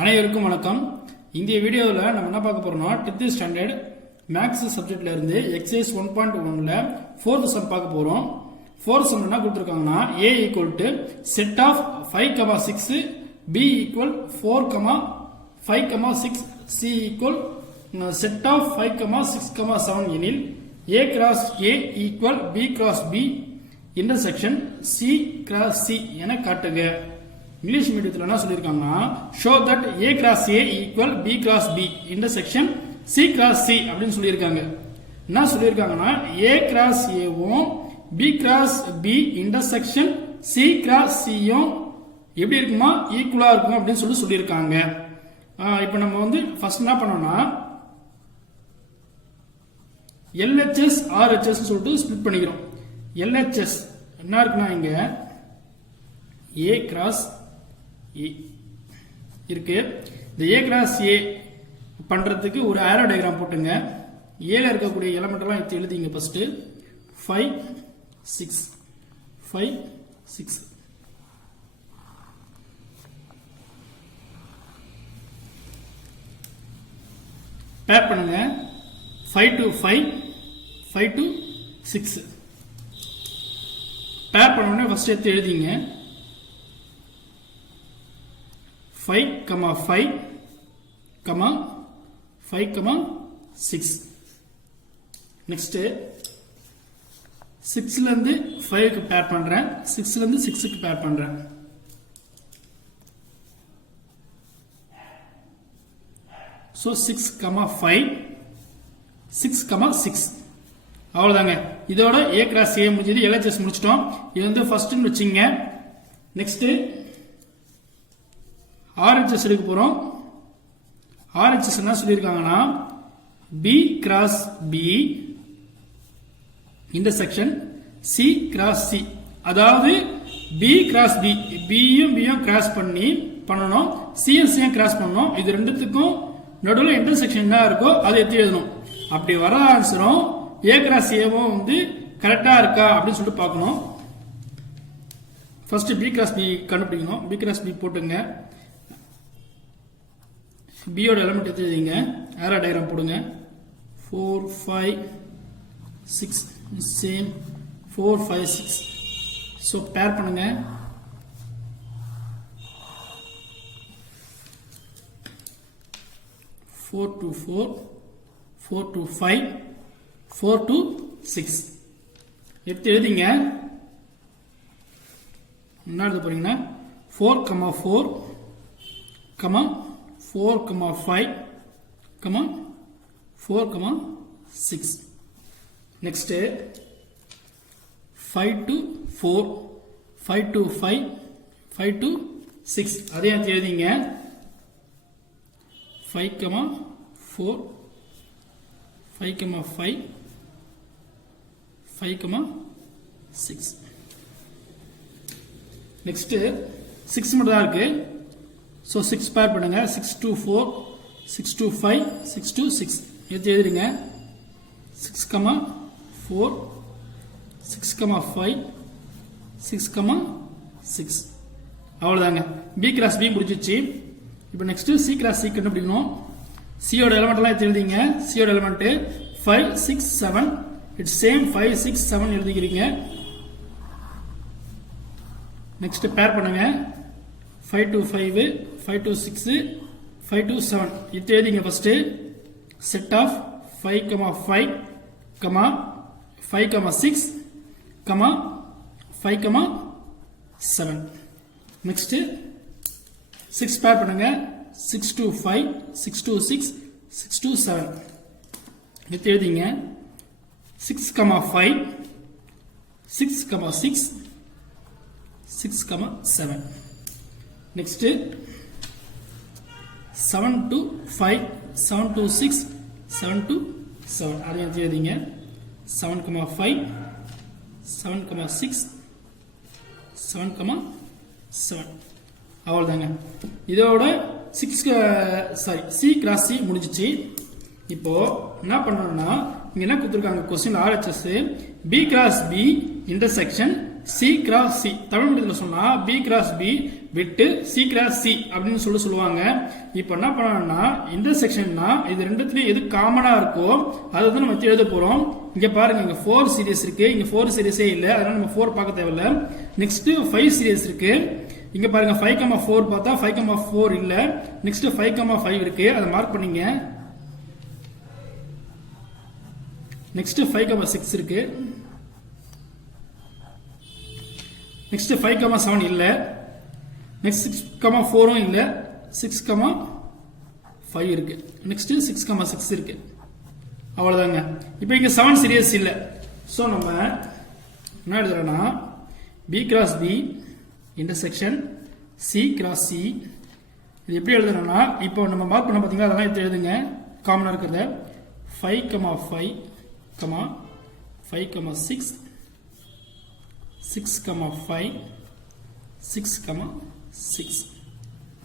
அனைவருக்கும் வணக்கம். இந்த வீடியோவில் நம்ம என்ன பார்க்க போறோம்னா 10th ஸ்டாண்டர்ட் மேக்ஸ் சப்ஜெக்ட்ல இருந்து எக்ஸசைஸ் 1.1ல 4th சம் பார்க்க போறோம். 4th சம் என்ன கொடுத்திருக்காங்கன்னா a equal to set of 5,6, b equal 4,5,6, c equal set of 5,6,7 எனில் a cross a equal b cross b intersection c cross c என காட்டுக. இங்கிலீஷ் மீடியத்தில் என்ன சொல்லியிருக்காங்கன்னா show that a cross a equal b cross b intersection c cross c அப்படின்னு சொல்லியிருக்காங்க. என்ன சொல்லியிருக்காங்கன்னா a cross a வும் b cross b intersection c cross c யும் எப்படி இருக்குமா ஈக்குவலா இருக்கும் அப்படின்னு சொல்லியிருக்காங்க. இப்போ நம்ம வந்து ஃபர்ஸ்ட் என்ன பண்ணோம்னா LHS RHS சொல்லிட்டு ஸ்பிளிட் பண்ணிக்கிறோம். LHS என்ன இருக்குன்னா இங்க a cross a இருக்கு. இந்த a cross a பண்றதுக்கு ஒரு ஆரோ டயகிராம் போட்டுங்க. a ல இருக்கக்கூடிய எலிமெண்ட் எல்லாம் எடுத்து எழுதிங்க. ஃபர்ஸ்ட் 5 6 5 6 பேர் பண்ணுங்க. 5 to 5 5 to 6 பேர் பண்ண ஃபர்ஸ்ட் எடுத்து எழுதிங்க. 5, 5, 5, 6. நெக்ஸ்ட் 6ல இருந்து 5க்கு பேர் பண்றேன். 6ல இருந்து 6க்கு பேர் பண்றேன். சோ 6, 5 6, 6 அவ்வளவுதாங்க. இதோட a cross a முடிஞ்சது. LHS முடிச்சிட்டோம். இது வந்து ஃபர்ஸ்ட்னு வெச்சீங்க. நெக்ஸ்ட் RHS எடுக்க போறோம். RHS என்ன சொல்லியிருக்காங்கன்னா b cross b intersection c cross c. அதாவது b cross b b-யும் b-யும் கிராஸ் பண்ணணும். c-யும் கிராஸ் பண்ணணும். இது ரெண்டுத்துக்கும் நடுவில் இன்டர்செக்ஷன் என்ன இருக்கோ அதை எடுத்து எழுதணும். அப்படி வர ஆன்சரும் a cross a-வும் வந்து கரெக்டா இருக்கா அப்படின்னு சொல்லிட்டு பார்க்கணும். ஃபர்ஸ்ட் b cross b கண்டுபிடிக்கணும். b cross b போட்டுங்க. b யோட எலிமெண்ட் எடுத்து எழுதிங்க. ஆரோ டயகிராம் போடுங்க. 4 5 6 சேம் 4 5 6. சோ பேர் பண்ணுங்க. 4 to 4 4 to 5 4 to 6 எடுத்து எழுதிங்க. என்ன எழுத போறீங்கன்னா 4, 4 4, 5, 4, 6. Next 5 to 4 5 to 5 5 to 6 அதே எழுதிங்க. 5, 4 5, 5 5, 6. நெக்ஸ்ட் 6 மட்டும் தான் இருக்கு. ஸோ 6 பேர் பண்ணுங்க. 6 to 4 6 to 5 6 to 6 எடுத்து எழுதிடுங்க. 6, 4 6, 5 6, 6 அவ்வளோதாங்க. b cross b முடிச்சிச்சு. இப்போ நெக்ஸ்ட் c cross c கண்டுபிடிக்கணும். c யோட எலிமெண்ட் எல்லாம் எடுத்து எழுதிங்க. c யோட எலிமெண்ட் 5 6 7 இட்ஸ் சேம் 5 6 7 எழுதிக்கிறீங்க. நெக்ஸ்ட் பேர் பண்ணுங்க. 5 to 5 5 to 6 5 to 7 இது எழுதிங்க. First set of 5, 5, 5, 6, 5, 7. நெக்ஸ்ட் 6 பேர் பண்ணுங்க. 6 to 5 6 to 6 6 to 7 இது எழுதிங்க. 6, 5 6, 6 6, 7. Next 7 to 5 7 to 6 7 to 7 அதே எழுதிங்க. 7, 5 7, 6 7, 7 அவ்வளவுதாங்க. இதோட 6 c cross c முடிஞ்சிச்சு. இப்போ என்ன பண்ணணும்னா இங்க என்ன கொடுத்திருக்காங்க question RHS b cross b intersection C cross C. Tamil மீடியத்தில் சொன்னா பி கிராஸ் பி விட்டு சி கிராஸ் சி அப்படின்னு சொல்லுவாங்க. இப்போ என்ன பண்ணணும்னா இன்டர்செக்ஷன்னா இது ரெண்டுத்துலயும் எது காமனா இருக்கோ அதை வந்து நம்ம எழுத போறோம். இங்க பாருங்க, இங்க 4 சீரிஸ் இருக்கு, இங்க 4 சீரிஸே இல்ல, அதனால நம்ம 4 பார்க்க தேவையில்ல. நெக்ஸ்ட் 5 சீரிஸ் இருக்கு. இங்க பாருங்க 5,4 பார்த்தா 5,4 இல்ல. நெக்ஸ்ட் 5,5 இருக்கு, அதை மார்க் பண்ணீங்க. நெக்ஸ்ட் 5,6 இருக்கு. நெக்ஸ்ட் 5,7 இல்ல. நெக்ஸ்ட் 6,4 இல்ல. 6,5 இருக்கு. நெக்ஸ்ட் 6,6 இருக்கு. அவ்வளவுதாங்க. இப்போ இங்க 7 சீரிஸ் இல்ல. சோ நம்ம என்ன எழுதுறோம்னா B cross B intersection C cross C. இது எப்படி எழுதுறோம்னா இப்போ நம்ம மார்க் பண்ண பாத்தீங்களா, அதெல்லாம் எடுத்து எழுதுங்க காமனா இருக்கிறத. 5,5 5,6 6,5 6,6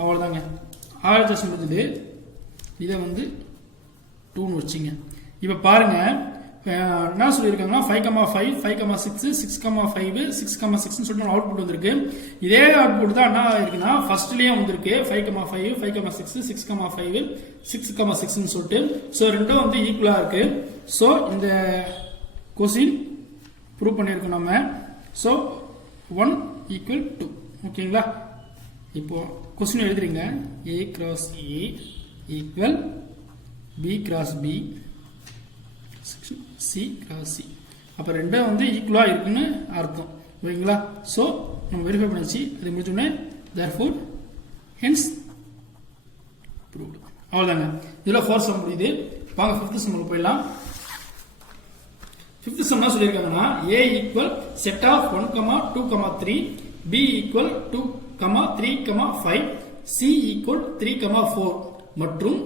அவ்வளவுதாங்க. ஆர்ஜஸ் முடிஞ்சது. இதை வந்து 2 வச்சுங்க. இப்ப பாருங்க என்ன சொல்லியிருக்காங்கன்னா 5,5 5,6 6,5 6,6 சொல்லிட்டு அவுட்புட் வந்திருக்கு. இதே அவுட்புட் தான் என்ன இருக்குன்னா ஃபர்ஸ்ட்லயும் வந்திருக்கு 5,5 5,6 6,5 6,6 சொல்லிட்டு. ஸோ ரெண்டும் வந்து ஈக்குவலா இருக்கு. ஸோ இந்த கொஸ்டின் ப்ரூவ் பண்ணியிருக்கோம் நம்ம. So 1 equal 2. ஓகேங்களா? இப்போ கொஸ்டின் எழுதுறீங்க. A cross A equal B cross B C cross C. அப்ப ரெண்டும் வந்து ஈக்குவலா இருக்குன்னு அர்த்தம். ஓகேங்களா? சோ நம்ம வெரிஃபை பண்ணிச்சு. அது முடிஞ்சோடனே therefore hence proved. அவ்வளவுதாங்க. இதுல 4 சம் முடியுது. வாங்க 5th சம்முக்கு போயிடலாம். 5th சம் என்ன சொல்லியிருக்காங்கன்னா A equal set of 1, 2, 3 B equal 2, 3, 5 C equal 3, 4 மற்றும்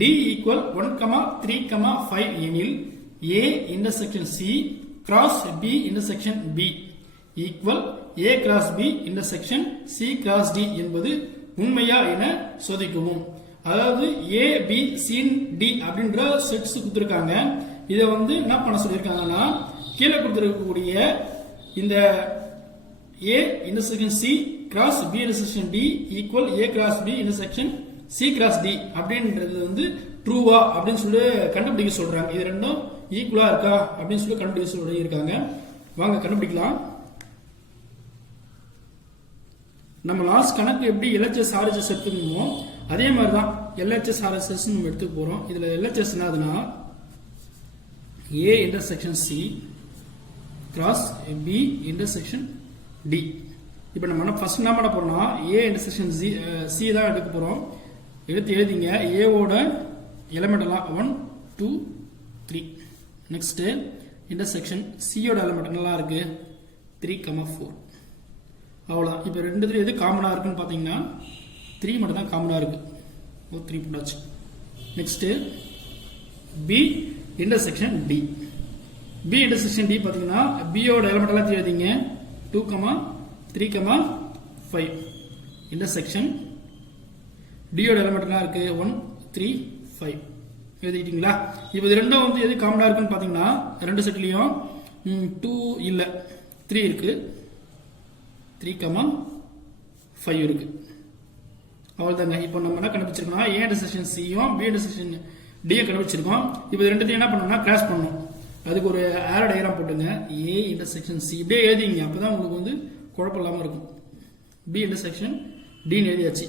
D ஈக்குவல் 1, 3, 5 எனில் A intersection C cross B intersection B equal A cross B intersection C cross D என்பது உண்மையா என சோதிக்கவும். அதாவது A B C D அப்படின்ற செட்ஸ் கொடுத்திருக்காங்க. இதை வந்து என்ன பண்ண சொல்லியிருக்காங்கன்னா கீழே கொடுத்திருக்கக்கூடிய இந்த A intersection C cross B intersection D equal A cross B intersection C cross D அப்படின்றது வந்து ட்ரூவா அப்படின்னு சொல்லி கண்டுபிடிக்க சொல்றாங்க. இது ரெண்டும் ஈக்குவலா இருக்கா அப்படின்னு சொல்லி கண்டுபிடிக்க சொல்லி இருக்காங்க. வாங்க கண்டுபிடிக்கலாம். நம்ம லாஸ்ட் கணக்கு எப்படி LHS RHS எடுத்துக்கணுமோ அதே மாதிரி தான் LHS RHS நம்ம எடுத்துக்க போறோம். இதுல LHS என்னதுன்னா A intersection C cross B intersection D. இப்போ நம்ம ஃபர்ஸ்ட் என்ன பண்ண போறோம்னா A intersection C தான் எடுக்க போறோம். எடுத்து எழுதிங்க. A ஓட எலிமெண்ட் எல்லாம் 1, 2, 3. நெக்ஸ்ட் இன்டர்செக்ஷன் C ஓட எலிமெண்ட் என்னலாம் இருக்கு 3, 4. அவ்வளவுதான். இப்போ ரெண்டுத்துல எது காமனா இருக்குன்னு பாத்தீங்கன்னா 3 மட்டும் தான் காமனா இருக்கு. 3 போட்டாச்சு. Next B intersection D. B intersection D பாத்தீங்கன்னா B ஓட எலிமெண்ட் எல்லாம் எழுதிங்க. 2, 3, 5 இன்டர்செக்ஷன் D ஓட எலிமெண்ட் எல்லாம் இருக்கு 1, 3, 5 எழுதிட்டீங்களா? இப்போ இது ரெண்டும் வந்து எது காமனா இருக்குன்னு பாத்தீங்கன்னா ரெண்டு செட்லயும் 2 இல்ல 3 இருக்கு. 3, 5 இருக்கு. அவ்வளவுதாங்க. இப்போ நம்ம என்ன கண்டுபிடிச்சிருக்கோம்னா A இன்டர்செக்ஷன் C-யும் B இன்டர்செக்ஷன் D-யும் கண்டுபிடிச்சிருக்கோம். இப்போ இது ரெண்டுத்தையும் என்ன பண்ணணும்னா கிராஸ் பண்ணணும். அதுக்கு ஒரு ஏரோ டயக்ராம் போட்டுங்க. A இன்டர்செக்ஷன் C இப்படியே எழுதிங்க. அப்பதான் உங்களுக்கு வந்து குழப்பம் இல்லாம இருக்கும். B இன்டர்செக்ஷன் D எழுதியாச்சு.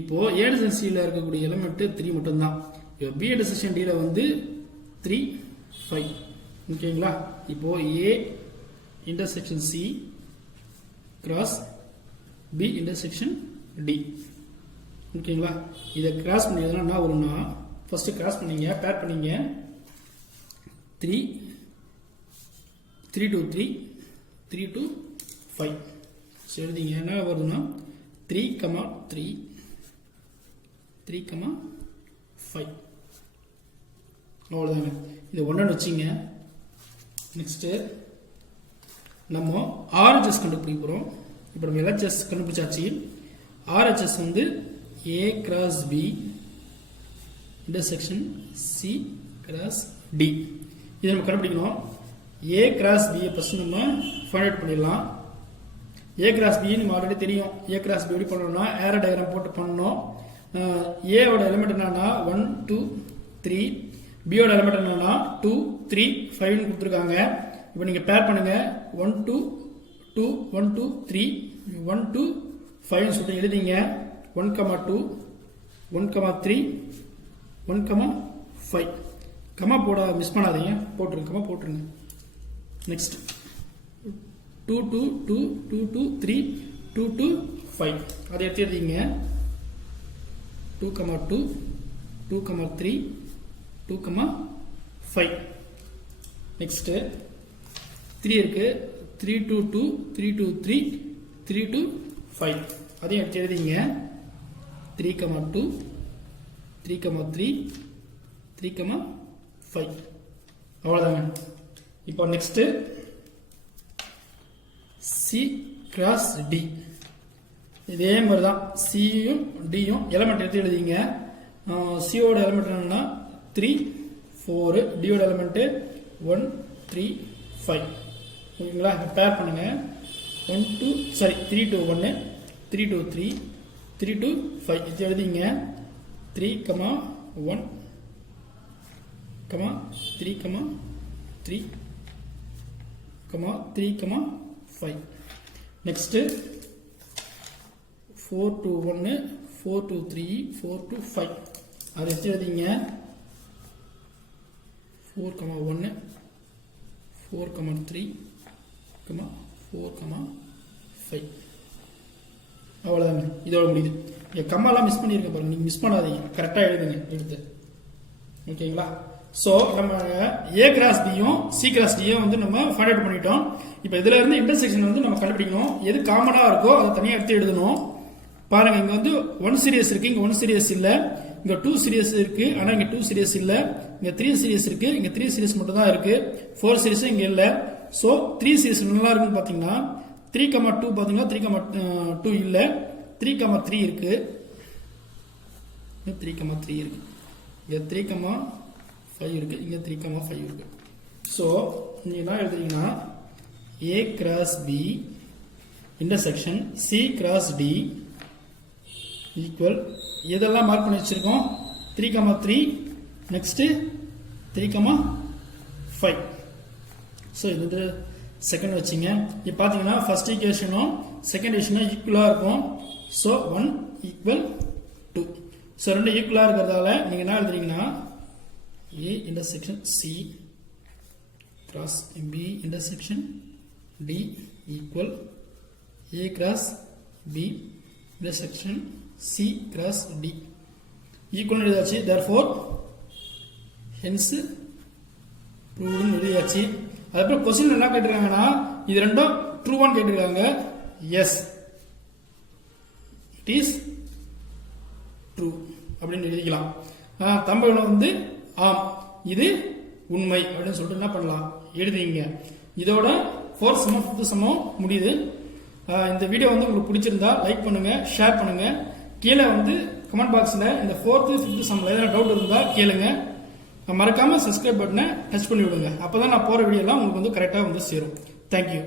இப்போ A இன்டர்செக்ஷன் C-ல இருக்கக்கூடிய எலிமெண்ட் 3 மட்டும் தான். இப்போ B இன்டர்செக்ஷன் D-ல வந்து 3, 5. ஓகேங்களா? இப்போ A intersection C cross B intersection D. ஓகேங்களா? இதை கிராஸ் பண்ணியதுனா என்ன வரும்னா ஃபர்ஸ்ட் கிராஸ் பண்ணீங்க, பேர் பண்ணீங்க. 3 to 3 3 to 5 எழுதிங்க. என்ன வருதுன்னா 3, 3 3, 5. அவ்வளவுதாங்க. இது ஒன்னு வச்சுங்க. நெக்ஸ்ட் நம்ம RHS கண்டுபிடிக்க போறோம். இப்போ நம்ம LHS கண்டுபிடிச்சாச்சு. RHS வந்து A cross B intersection C cross D. இதை நம்ம கண்டுபிடிக்கணும். A கிராஸ் B ஃபர்ஸ்ட் நம்ம ஃபைண்ட் அவுட் பண்ணிடலாம். ஏ கிராஸ் பி நம்ம ஆல்ரெடி தெரியும். ஏ கிராஸ் பி எப்படி பண்ணணும்னா ஏரோ டயக்ராம் போட்டு பண்ணணும். ஏவோட எலிமெண்ட் என்னன்னா 1 2 3, பியோட எலிமெண்ட் என்னன்னா 2 3 5 கொடுத்துருக்காங்க. இப்போ நீங்க பேர் பண்ணுங்க 1 2 2 1 2 3 1 2 5 சொல்லிட்டு எழுதிங்க. 1 2 1 3 1 5 கமா போட மிஸ் பண்ணாதீங்க, போட்டுருங்க, கமா போட்டுருங்க. நெக்ஸ்ட் 2 2 2 2 2 3 2 2 5 அதை எடுத்து எழுதிங்க. 2 2 2 3 2 5. நெக்ஸ்ட் 3 இருக்கு. 3 2 2 3 2 3 3 2 5 அதையும் எடுத்து எழுதிங்க. 3 2 3 3 3 5 அவ்வளவுதாங்க. இப்போ நெக்ஸ்ட் சி கிராஸ் டி. இதே மாதிரி தான் சியும் டியும் எலிமெண்ட் எடுத்து எழுதிங்க. சியோட எலிமெண்ட் என்னன்னா 3 4, டியோட எலிமெண்ட் 1 3 5. ஓகேங்களா? பேர் பண்ணுங்க. 3 2 1 3 2 3 3 2 5 இது எழுதிங்க. 3 1 3 3 3 5. நெக்ஸ்ட் 4 2 1 4 2 3 4 2 5 அதை எடுத்து எழுதிங்க. 4 1 4 3 4 5 அவ்வளவுதாங்க. இதோட முடியுது. கம்மாலாம் மிஸ் பண்ணிருக்க பாருங்க, நீங்க மிஸ் பண்ணாதீங்க, கரெக்டா எழுதுங்க எடுத்து. ஓகேங்களா? சோ நம்ம ஏ கிராஸ் பியும் சி கிராஸ் டியும் வந்து நம்ம ஃபைண்ட் அவுட் பண்ணிட்டோம். இப்போ இதுல இருந்து இன்டர்செக்ஷன் வந்து நம்ம கண்டுபிடிக்கணும். எது காமனா இருக்கோ அதை தனியா எடுத்து எழுதணும். பாருங்க, இங்க வந்து 1 சீரியஸ் இருக்கு, இங்க 1 சீரியஸ் இல்ல. இங்க 2 சீரியஸ் இருக்கு, ஆனா இங்க 2 சீரியஸ் இல்ல. இங்க 3 சீரியஸ் இருக்கு, இங்க 3 சீரியஸ் மட்டும் தான் இருக்கு. 4 சீரியஸ் இங்க இல்ல. சோ 3 சீரியஸ் நல்லா இருக்குன்னு பாத்தீங்கன்னா 3 2 பாத்தீங்கன்னா 3 2 இல்ல, 3 3 இருக்கு. 3 3 இருக்கு. இங்க 3 5 இருக்கு, இங்க 3 5 இருக்கு. சோ நீங்க என்ன எழுதுறீங்கன்னா A cross B intersection C cross D equal இதெல்லாம் மார்க் பண்ணி வச்சிருக்கோம். 3 3 நெக்ஸ்ட் 3 5. சோ இது செகண்ட் வச்சிங்க. இப்போ பாத்தீங்கன்னா ஃபர்ஸ்ட் ஈக்குவேஷனும் செகண்ட் ஈக்குவேஷனும் ஈக்குவலா இருக்கும். So 1 equal 2. சோ ரெண்டு ஈக்குவலா இருக்கிறதால நீங்க என்ன எழுதுறீங்கன்னா A intersection C cross B intersection D equal A cross B intersection C cross D equal எழுதியாச்சு. therefore hence proved எழுதியாச்சு. அதுக்கப்புறம் क्वेश्चन என்ன கேட்டிருக்காங்கன்னா இது ரெண்டும் ட்ரூ ஆன்னு கேட்டிருக்காங்க. எஸ் இட் இஸ் ட்ரூ அப்படின்னு எழுதிக்கலாம். தமிழ்ல வந்து ஆம் இது உண்மை அப்படின்னு சொல்லிட்டு என்ன பண்ணலாம் எழுதிங்க. இதோட 4th சம் 5th சம் முடியுது. இந்த வீடியோ வந்து உங்களுக்கு பிடிச்சிருந்தா லைக் பண்ணுங்க, ஷேர் பண்ணுங்க. கீழே வந்து கமெண்ட் பாக்ஸ்ல இந்த 4th 5th சம்ல ஏதாவது டவுட் இருந்தா கேளுங்க. மறக்காம சப்ஸ்கிரைப் பட்டனை டச் பண்ணி விடுங்க. அப்பதான் நான் போற வீடியோ எல்லாம் உங்களுக்கு வந்து கரெக்டா வந்து சேரும். தேங்க்யூ.